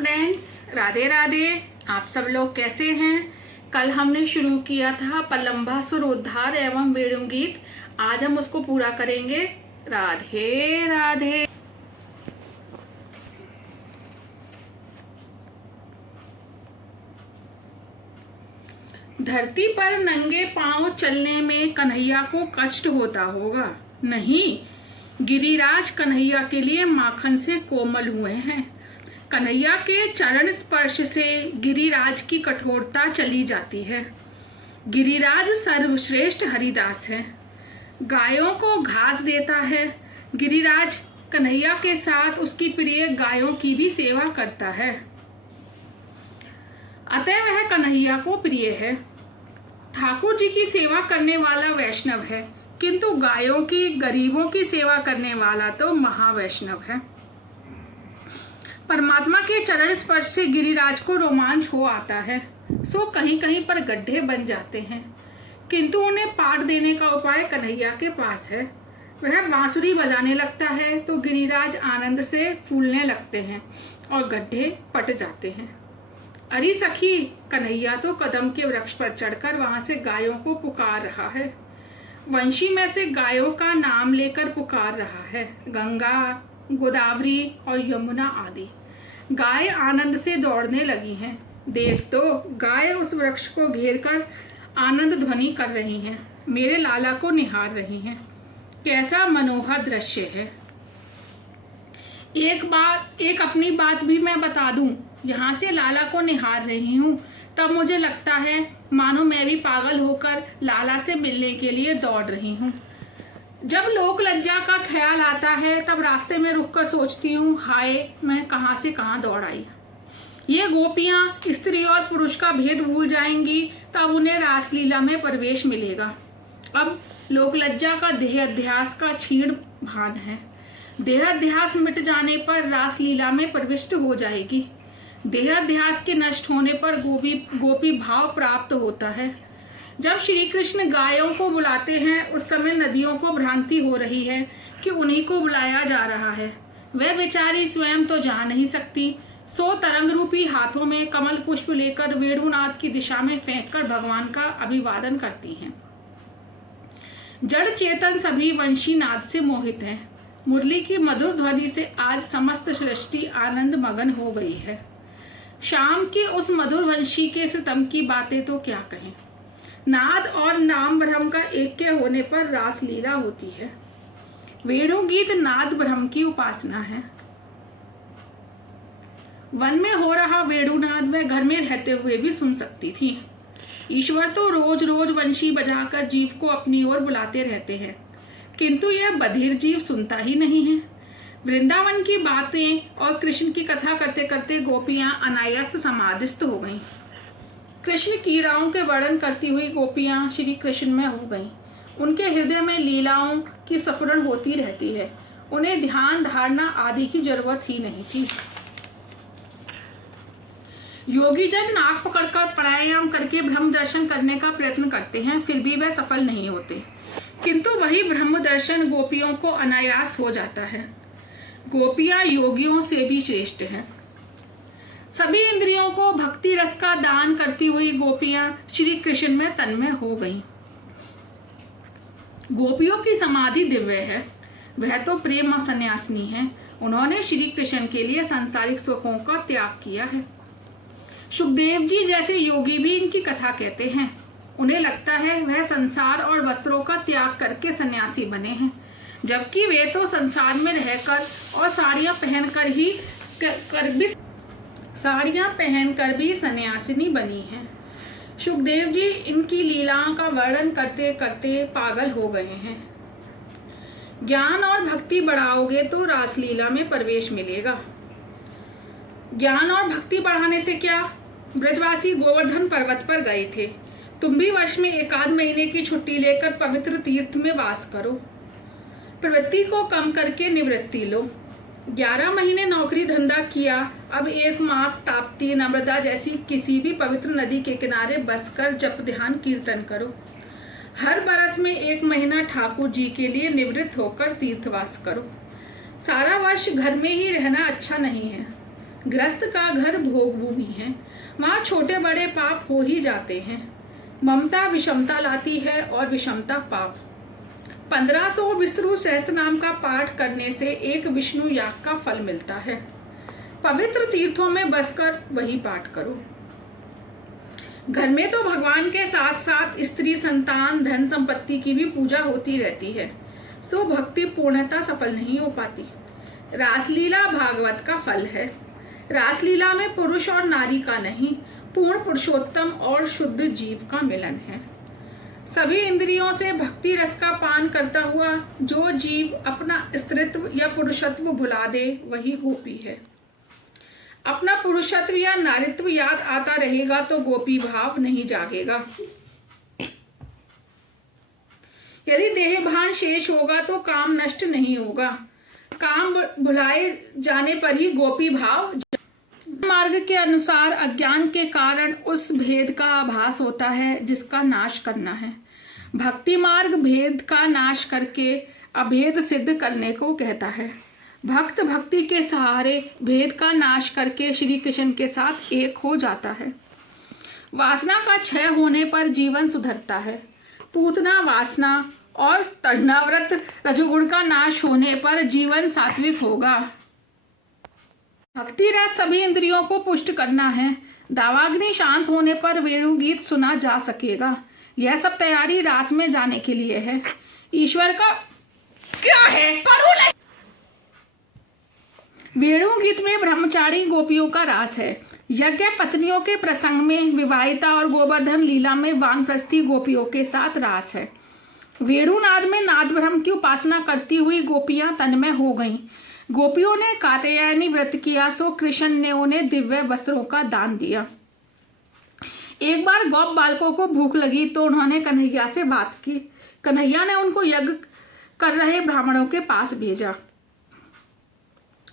Friends, Radhe Radhe. आप सब लोग कैसे हैं? कल हमने शुरू किया था पलंबा सुरोद्धार एवं वेणु गीत। आज हम उसको पूरा करेंगे। राधे राधे। धरती पर नंगे पांव चलने में कन्हैया को कष्ट होता होगा। नहीं, गिरिराज कन्हैया के लिए माखन से कोमल हुए हैं। कन्हैया के चरण स्पर्श से गिरिराज की कठोरता चली जाती है। गिरिराज सर्वश्रेष्ठ हरिदास है, गायों को घास देता है। गिरिराज कन्हैया के साथ उसकी प्रिय गायों की भी सेवा करता है, अतः वह कन्हैया को प्रिय है। ठाकुर जी की सेवा करने वाला वैष्णव है, किंतु गायों की, गरीबों की सेवा करने वाला तो महावैष्णव है। परमात्मा के चरण स्पर्श से गिरिराज को रोमांच हो आता है, सो कहीं कहीं पर गड्ढे बन जाते हैं, किंतु उन्हें पाट देने का उपाय कन्हैया के पास है। वह बांसुरी बजाने लगता है तो गिरिराज आनंद से फूलने लगते हैं और गड्ढे पट जाते हैं। अरे सखी, कन्हैया तो कदम के वृक्ष पर चढ़कर वहां से गायों को पुकार रहा है। वंशी में से गायों का नाम लेकर पुकार रहा है, गंगा, गोदावरी और यमुना आदि। गाय आनंद से दौड़ने लगी हैं। देख तो, गाय उस वृक्ष को घेरकर आनंद ध्वनि कर रही हैं, मेरे लाला को निहार रही हैं। कैसा मनोहर दृश्य है। एक अपनी बात भी मैं बता दूं, यहाँ से लाला को निहार रही हूँ तब मुझे लगता है मानो मैं भी पागल होकर लाला से मिलने के लिए दौड़ रही हूँ। जब लोक लज्जा का ख्याल आता है तब रास्ते में रुककर सोचती हूँ, हाय मैं कहाँ से कहाँ दौड़ आई। ये गोपियाँ स्त्री और पुरुष का भेद भूल जाएंगी, तब उन्हें रासलीला में प्रवेश मिलेगा। अब लोक लज्जा का देहाध्यास का क्षीण भान है। देहाध्यास मिट जाने पर रासलीला में प्रविष्ट हो जाएगी। देहाध्यास के नष्ट होने पर गोपी भाव प्राप्त होता है। जब श्री कृष्ण गायों को बुलाते हैं उस समय नदियों को भ्रांति हो रही है कि उन्हीं को बुलाया जा रहा है। वह बेचारी स्वयं तो जा नहीं सकती, सो तरंग रूपी हाथों में कमल पुष्प लेकर वेणुनाद की दिशा में फेंककर भगवान का अभिवादन करती हैं। जड़ चेतन सभी वंशी नाद से मोहित हैं। मुरली की मधुर ध्वनि से आज समस्त सृष्टि आनंद मगन हो गई है। शाम के उस मधुर वंशी के सितम की बातें तो क्या कहें। नाद और नाम ब्रह्म का ऐक्य होने पर रासलीला होती है। वेणु गीत नाद ब्रह्म की उपासना है। वन में हो रहा वेणुनाद में घर में रहते हुए भी सुन सकती थी। ईश्वर तो रोज रोज वंशी बजाकर जीव को अपनी ओर बुलाते रहते हैं, किंतु यह बधिर जीव सुनता ही नहीं है। वृंदावन की बातें और कृष्ण की कथा करते करते गोपियां अनायास समाधिस्थ हो गईं। कृष्ण कीड़ाओं के वर्णन करती हुई गोपियां श्री कृष्ण में हो गईं। उनके हृदय में लीलाओं की स्फुरण होती रहती है। उन्हें ध्यान धारणा आदि की जरूरत ही नहीं थी। योगी जन नाक पकड़कर प्राणायाम करके ब्रह्म दर्शन करने का प्रयत्न करते हैं, फिर भी वह सफल नहीं होते, किंतु वही ब्रह्म दर्शन गोपियों को अनायास हो जाता है। गोपियां योगियों से भी श्रेष्ठ हैं। सभी इंद्रियों को भक्ति रस का दान करती हुई गोपियां श्री कृष्ण में तन्मय हो गईं। गोपियों की समाधि दिव्य है। वह तो प्रेम सन्यासिनी है। उन्होंने श्री कृष्ण के लिए सांसारिक सुखों का त्याग किया है। सुखदेव जी जैसे योगी भी इनकी कथा कहते हैं। उन्हें लगता है वह संसार और वस्त्रों का त्याग करके सन्यासी बने हैं, जबकि वे तो संसार में रहकर और साड़ियां पहनकर भी सन्यासिनी बनी हैं। सुखदेव जी इनकी लीलाओं का वर्णन करते करते पागल हो गए हैं। ज्ञान और भक्ति बढ़ाओगे तो रासलीला में प्रवेश मिलेगा। ज्ञान और भक्ति बढ़ाने से क्या, ब्रजवासी गोवर्धन पर्वत पर गए थे। तुम भी वर्ष में 1 महीने की छुट्टी लेकर पवित्र तीर्थ में वास करो। प्रवृत्ति को कम करके निवृत्ति लो। 11 महीने नौकरी धंधा किया, अब 1 मास ताप्ती नर्मदा जैसी किसी भी पवित्र नदी के किनारे बसकर जप ध्यान कीर्तन करो। हर बरस में 1 महीना ठाकुर जी के लिए निवृत्त होकर तीर्थवास करो। सारा वर्ष घर में ही रहना अच्छा नहीं है। गृहस्थ का घर भोग भूमि है, वहाँ छोटे बड़े पाप हो ही जाते हैं। ममता विषमता लाती है और विषमता पाप। 1500 विष्णु सहस्त्र नाम का पाठ करने से एक विष्णु याग का फल मिलता है। पवित्र तीर्थों में बसकर वही पाठ करो। घर में तो भगवान के साथ साथ स्त्री, संतान, धन संपत्ति की भी पूजा होती रहती है, सो भक्ति पूर्णता सफल नहीं हो पाती। रासलीला भागवत का फल है। रासलीला में पुरुष और नारी का नहीं, पूर्ण पुरुषोत्तम और शुद्ध जीव का मिलन है। सभी इंद्रियों से भक्ति रस का पान करता हुआ जो जीव अपना स्त्रीत्व या पुरुषत्व भुला दे वही गोपी है। अपना पुरुषत्व या नारीत्व याद आता रहेगा तो गोपी भाव नहीं जागेगा। यदि देह भान शेष होगा तो काम नष्ट नहीं होगा। काम भुलाए जाने पर ही गोपी भाव। मार्ग के अनुसार अज्ञान के कारण उस भेद का आभास होता है जिसका नाश करना है। भक्ति मार्ग भेद का नाश करके अभेद सिद्ध करने को कहता है। भक्त भक्ति के सहारे भेद का नाश करके श्री कृष्ण के साथ एक हो जाता है। वासना का क्षय होने पर जीवन सुधरता है। पूतना वासना और तृष्णाव्रत रजोगुण का नाश होने पर जीवन सात्विक होगा। भक्ति रस सभी इंद्रियों को पुष्ट करना है। दावाग्नि शांत होने पर वेणु गीत सुना जा सकेगा। यह सब तैयारी रास में जाने के लिए है। ईश्वर का क्या है? वेणु गीत में ब्रह्मचारी गोपियों का रास है। यज्ञ पत्नियों के प्रसंग में विवाहिता और गोवर्धन लीला में वानप्रस्थी गोपियों के साथ रास है। वेणुनाद में नाद ब्रह्म की उपासना करती हुई गोपियां तन्मय हो गईं। गोपियों ने कात्यायनी व्रत किया, सो कृष्ण ने उन्हें दिव्य वस्त्रों का दान दिया। एक बार गौप बालकों को भूख लगी तो उन्होंने कन्हैया से बात की। कन्हैया ने उनको यज्ञ कर रहे ब्राह्मणों के पास भेजा।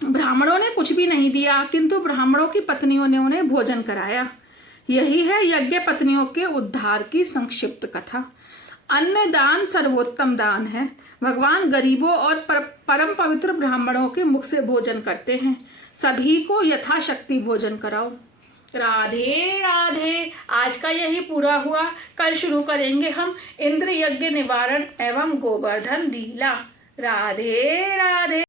ब्राह्मणों ने कुछ भी नहीं दिया, किंतु ब्राह्मणों की पत्नियों ने उन्हें भोजन कराया। यही है यज्ञ पत्नियों के उद्धार की संक्षिप्त कथा। अन्न दान सर्वोत्तम दान है। भगवान गरीबों और परम पवित्र ब्राह्मणों के मुख से भोजन करते हैं। सभी को यथाशक्ति भोजन कराओ। राधे राधे। आज का यही पूरा हुआ। कल शुरू करेंगे हम इंद्र यज्ञ निवारण एवं गोवर्धन लीला। राधे राधे।